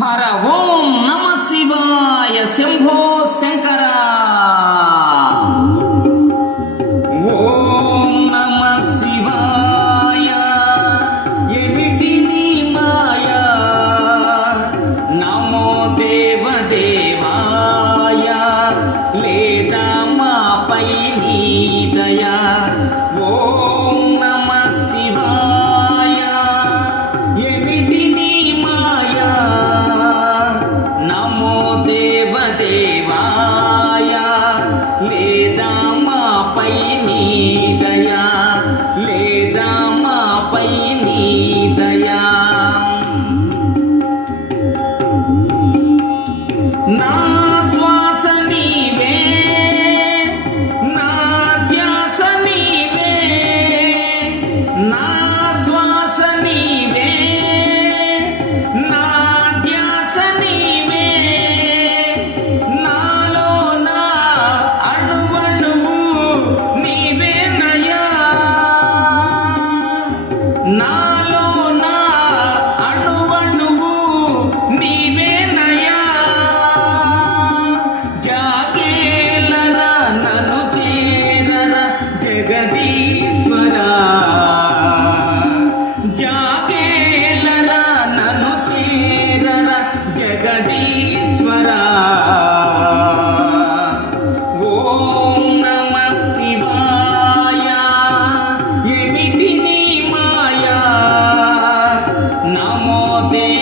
హర ఓం నమ శివాయ శంభో శంకర. ఓం నమ శివాయ ఏమిటి నీ మాయా? నమో దేవదేవాయ లేదా మాపై నీ దయా. సీతమ్మ పైని నమో దేవ